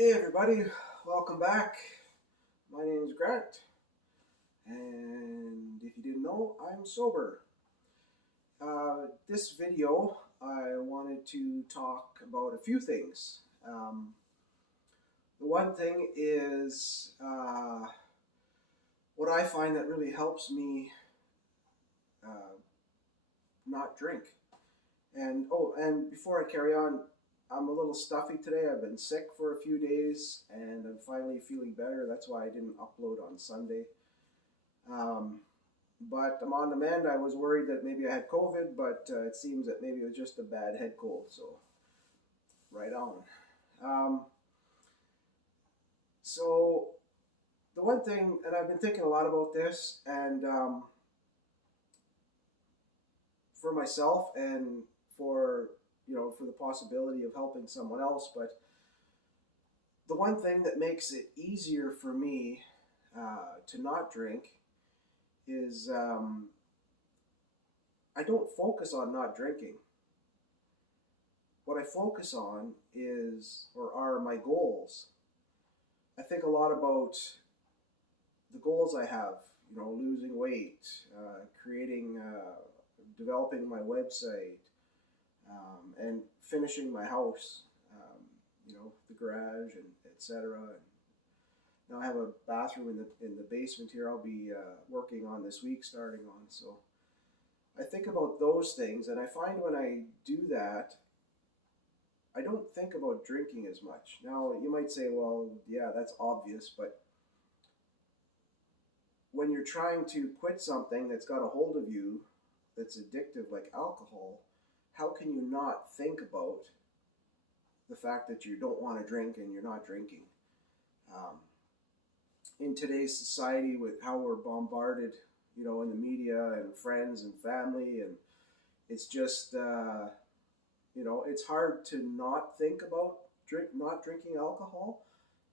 Hey everybody, welcome back. My name is Grant, and if you didn't know, I'm sober. This video, I wanted to talk about a few things. The one thing is what I find that really helps me uh, not drink. And before I carry on, I'm a little stuffy today. I've been sick for a few days, and I'm finally feeling better. That's why I didn't upload on Sunday. Um, but I'm on the mend. I was worried that maybe I had COVID, but it seems that maybe it was just a bad head cold. So, right on. Um, so, the one thing, and I've been thinking a lot about this, and for myself and for for the possibility of helping someone else. But the one thing that makes it easier for me to not drink is I don't focus on not drinking. What I focus on is, or are my goals. I think a lot about the goals I have, losing weight, creating, developing my website, and finishing my house, the garage and etc. Now I have a bathroom in the basement here. I'll be working on this week, starting on. So I think about those things, and I find when I do that, I don't think about drinking as much. Now you might say, well, yeah, that's obvious, but when you're trying to quit something that's got a hold of you, that's addictive, like alcohol, how can you not think about the fact that you don't want to drink and you're not drinking? Um, in today's society, with how we're bombarded, in the media and friends and family, and it's just, it's hard to not think about not drinking alcohol.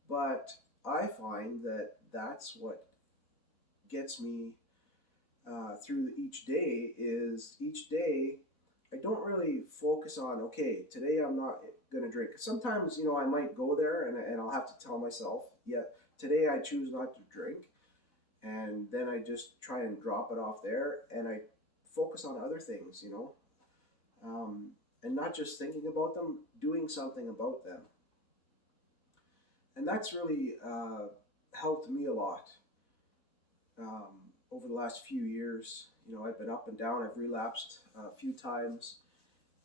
But I find that that's what gets me through each day. Is each day I don't really focus on, okay, today I'm not going to drink. Sometimes, I might go there and I'll have to tell myself, yeah, today I choose not to drink. And then I just try and drop it off there, and I focus on other things, and not just thinking about them, doing something about them. And that's really helped me a lot over the last few years. I've been up and down, I've relapsed a few times.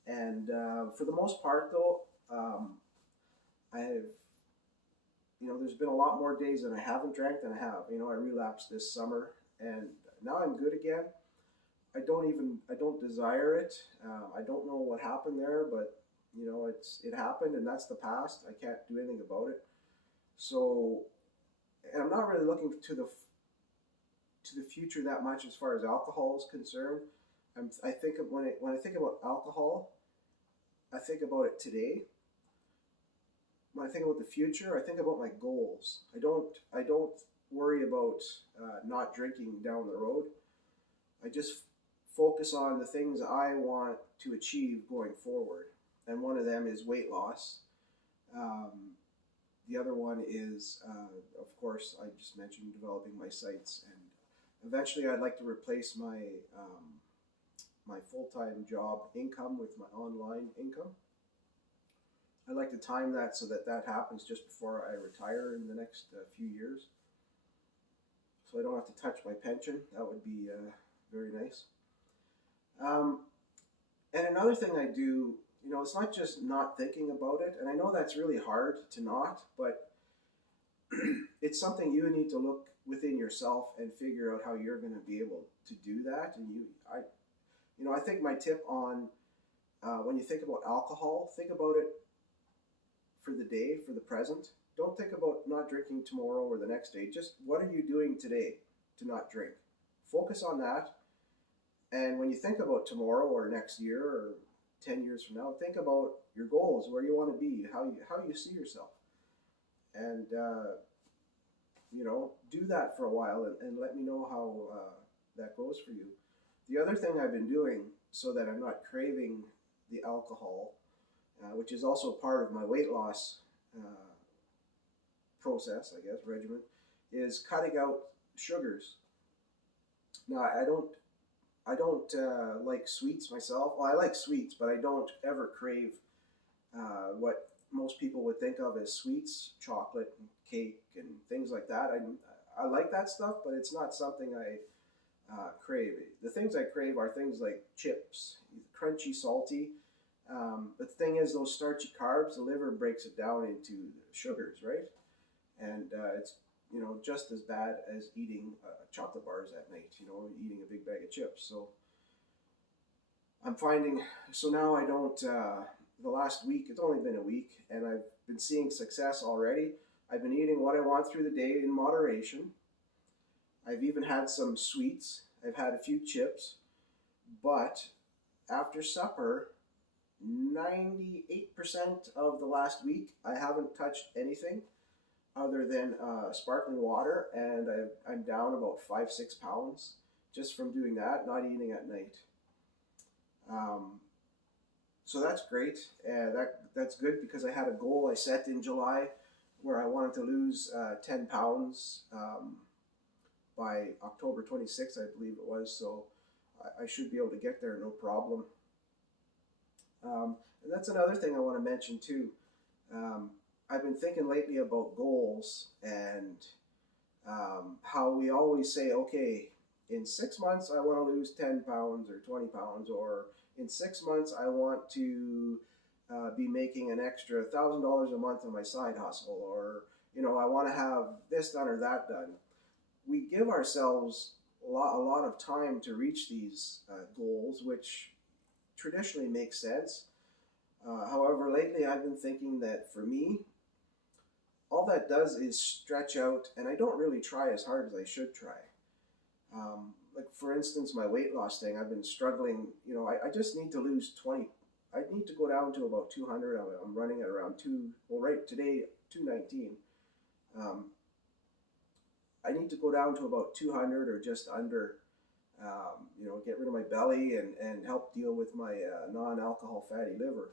And for the most part, though, I've, there's been a lot more days that I haven't drank than I have. I relapsed this summer, and now I'm good again. I don't desire it. I don't know what happened there, but it happened, and that's the past. I can't do anything about it. So, and I'm not really looking to the future that much as far as alcohol is concerned. I think of when I think about alcohol, I think about it today. When I think about the future, I think about my goals. I don't worry about not drinking down the road. I just focus on the things I want to achieve going forward, and one of them is weight loss. Um, the other one is, of course, I just mentioned developing my sites, and eventually I'd like to replace my full time job income with my online income. I'd like to time that so that that happens just before I retire in the next few years, so I don't have to touch my pension. That would be very nice. Um, and another thing I do, it's not just not thinking about it, and I know that's really hard to not, but it's something you need to look within yourself and figure out how you're going to be able to do that. And I think my tip on when you think about alcohol, think about it for the day, for the present. Don't think about not drinking tomorrow or the next day. Just what are you doing today to not drink? Focus on that. And when you think about tomorrow or next year or 10 years from now, think about your goals, where you want to be, how you see yourself. And, do that for a while, and let me know how that goes for you. The other thing I've been doing so that I'm not craving the alcohol, which is also part of my weight loss process, I guess, regimen, is cutting out sugars. Now, I don't like sweets myself. Well, I like sweets, but I don't ever crave what most people would think of as sweets, chocolate and cake and things like that. I like that stuff, but it's not something I crave. The things I crave are things like chips, crunchy, salty. But the thing is, those starchy carbs, the liver breaks it down into sugars, right? And it's just as bad as eating chocolate bars at night. Eating a big bag of chips. So I'm finding so now I don't. The last week, it's only been a week, and I've been seeing success already. I've been eating what I want through the day in moderation. I've even had some sweets. I've had a few chips, but after supper, 98% of the last week, I haven't touched anything other than sparkling water, and I'm down about 5-6 pounds just from doing that, not eating at night. Um, so that's great. That's good because I had a goal I set in July where I wanted to lose 10 pounds by October 26th, I believe it was. So I should be able to get there, no problem. And that's another thing I want to mention too. Um, I've been thinking lately about goals and how we always say, okay, in 6 months I want to lose 10 pounds or 20 pounds, or in 6 months I want to be making an extra $1,000 a month on my side hustle, or I want to have this done or that done. We give ourselves a lot of time to reach these goals, which traditionally makes sense. However, lately I've been thinking that for me, all that does is stretch out, and I don't really try as hard as I should try. Like for instance, my weight loss thing, I've been struggling. I just need to lose 20. I need to go down to about 200. I'm running at around right today, 219. Um, I need to go down to about 200 or just under. Get rid of my belly and help deal with my non-alcohol fatty liver.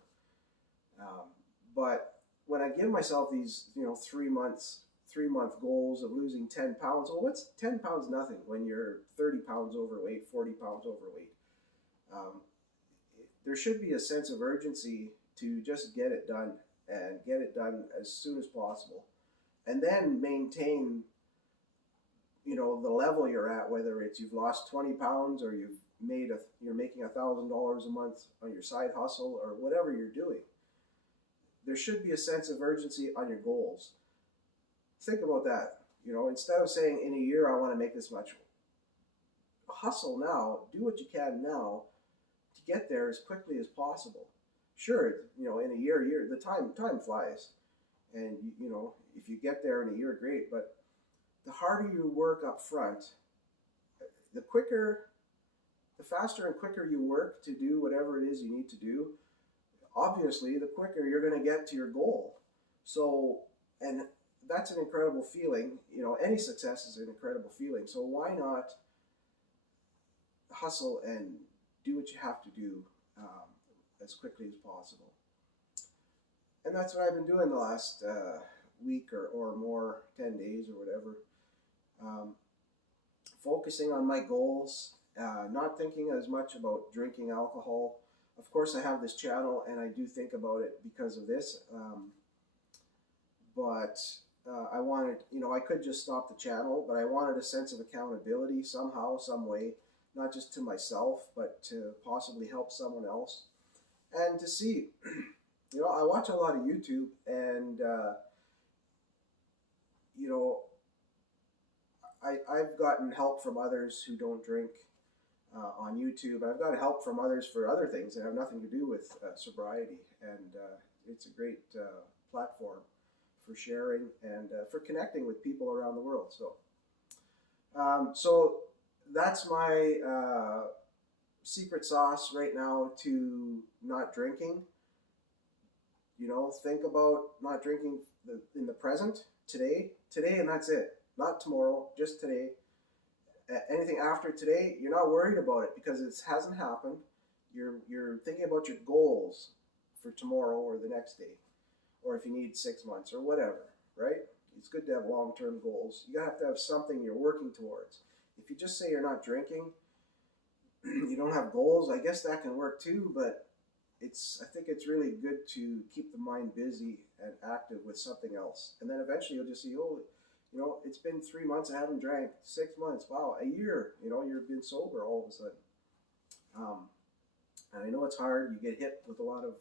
But when I give myself these, 3-month goals of losing 10 pounds, well, what's 10 pounds nothing when you're 30 pounds overweight, 40 pounds overweight? There should be a sense of urgency to just get it done and get it done as soon as possible. And then maintain, the level you're at, whether it's you've lost 20 pounds or you're making $1,000 a month on your side hustle or whatever you're doing. There should be a sense of urgency on your goals. Think about that. Instead of saying in a year I want to make this much, hustle now, do what you can now to get there as quickly as possible. Sure, in a year, the time flies, and if you get there in a year, great. But the harder you work up front, the faster and quicker you work to do whatever it is you need to do, obviously, the quicker you're going to get to your goal. So, and that's an incredible feeling. Any success is an incredible feeling. So why not hustle and do what you have to do as quickly as possible? And that's what I've been doing the last week or more, 10 days or whatever. Focusing on my goals, not thinking as much about drinking alcohol. Of course, I have this channel, and I do think about it because of this. But I wanted, I could just stop the channel, but I wanted a sense of accountability somehow, some way, not just to myself, but to possibly help someone else. And to see, I watch a lot of YouTube, and, I've gotten help from others who don't drink on YouTube. I've got help from others for other things that have nothing to do with sobriety, and it's a great platform for sharing and for connecting with people around the world. So that's my secret sauce right now to not drinking. Think about not drinking in the present, today, and that's it. Not tomorrow, just today. Anything after today, you're not worried about it because it hasn't happened. You're thinking about your goals for tomorrow or the next day, or if you need 6 months or whatever, right? it's good to have long-term goals. You have to have something you're working towards. If you just say you're not drinking, you don't have goals, I guess that can work too, but I think it's really good to keep the mind busy and active with something else. And then eventually you'll just see, oh, it's been 3 months I haven't drank, 6 months, wow, a year, you've been sober all of a sudden. And I know it's hard. You get hit with a lot of,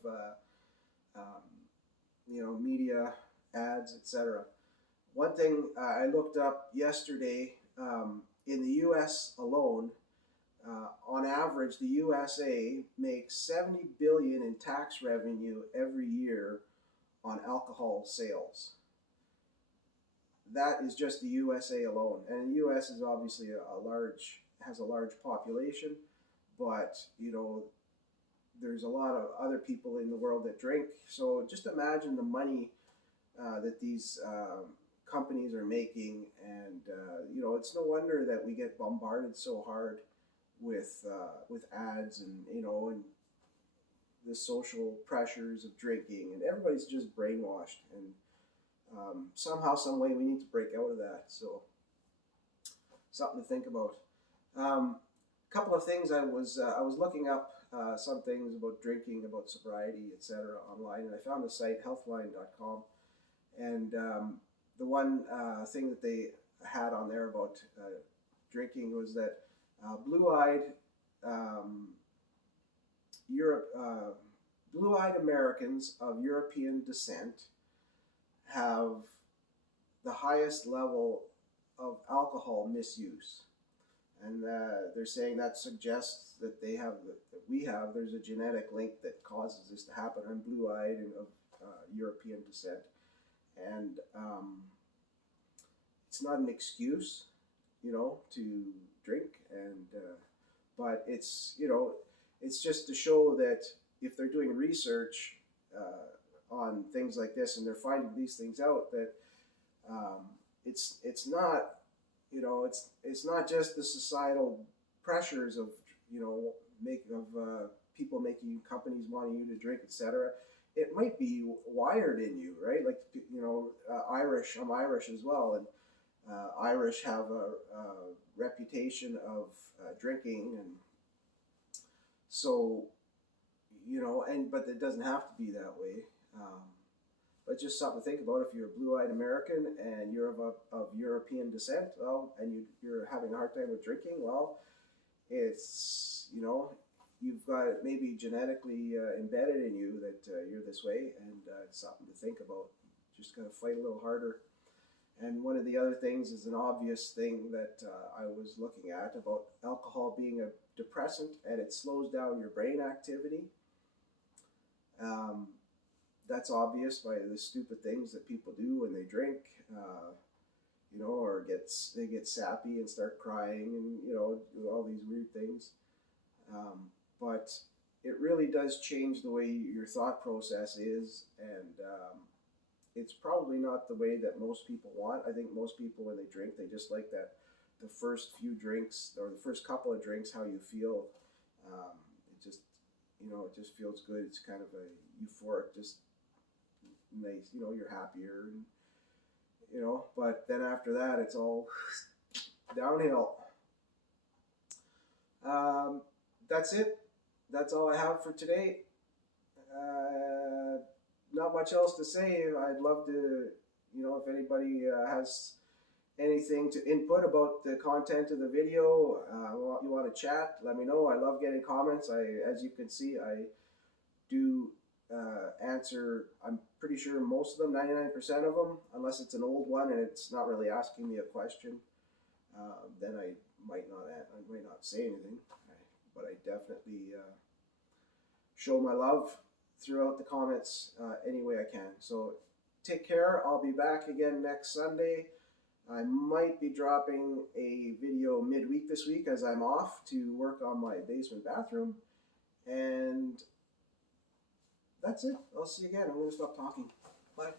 media ads, etc. One thing I looked up yesterday, in the U.S. alone, on average, the USA makes $70 billion in tax revenue every year on alcohol sales. That is just the USA alone, and the U.S. is obviously has a large population, but there's a lot of other people in the world that drink. So just imagine the money that these companies are making, and it's no wonder that we get bombarded so hard with ads and and the social pressures of drinking, and everybody's just brainwashed, and somehow, some way, we need to break out of that. So something to think about. A couple of things I was looking up some things about drinking, about sobriety, etc. online, and I found the site healthline.com, and the one thing that they had on there about drinking was that blue-eyed Americans of European descent have the highest level of alcohol misuse, and they're saying that suggests that there's a genetic link that causes this to happen. I'm blue-eyed and of European descent, and it's not an excuse, to drink, and but it's just to show that if they're doing research on things like this and they're finding these things out, that it's not it's not just the societal pressures of people making companies wanting you to drink, etc. It might be wired in you, right? Like Irish. I'm Irish as well, and Irish have a reputation of drinking, and so but it doesn't have to be that way. But just something to think about. If you're a blue-eyed American and you're of European descent, well, and you're having a hard time with drinking, well, it's you've got it maybe genetically embedded in you that you're this way, and it's something to think about. Just gotta fight a little harder. And one of the other things is an obvious thing that I was looking at about alcohol being a depressant, and it slows down your brain activity. That's obvious by the stupid things that people do when they drink, or they get sappy and start crying, and do all these weird things. But it really does change the way your thought process is, and it's probably not the way that most people want. I think most people, when they drink, they just like that the first few drinks or the first couple of drinks, how you feel. It just it just feels good. It's kind of a euphoric, just nice. You're happier, and but then after that, it's all downhill. That's it. That's all I have for today. Not much else to say. I'd love to, if anybody has anything to input about the content of the video, you want to chat, let me know. I love getting comments. As you can see, I do answer, I'm pretty sure most of them, 99% of them, unless it's an old one and it's not really asking me a question. Then I might not say anything, but I definitely show my love throughout the comments any way I can. So take care. I'll be back again next Sunday. I might be dropping a video midweek this week as I'm off to work on my basement bathroom. And that's it. I'll see you again. I'm going to stop talking. Bye.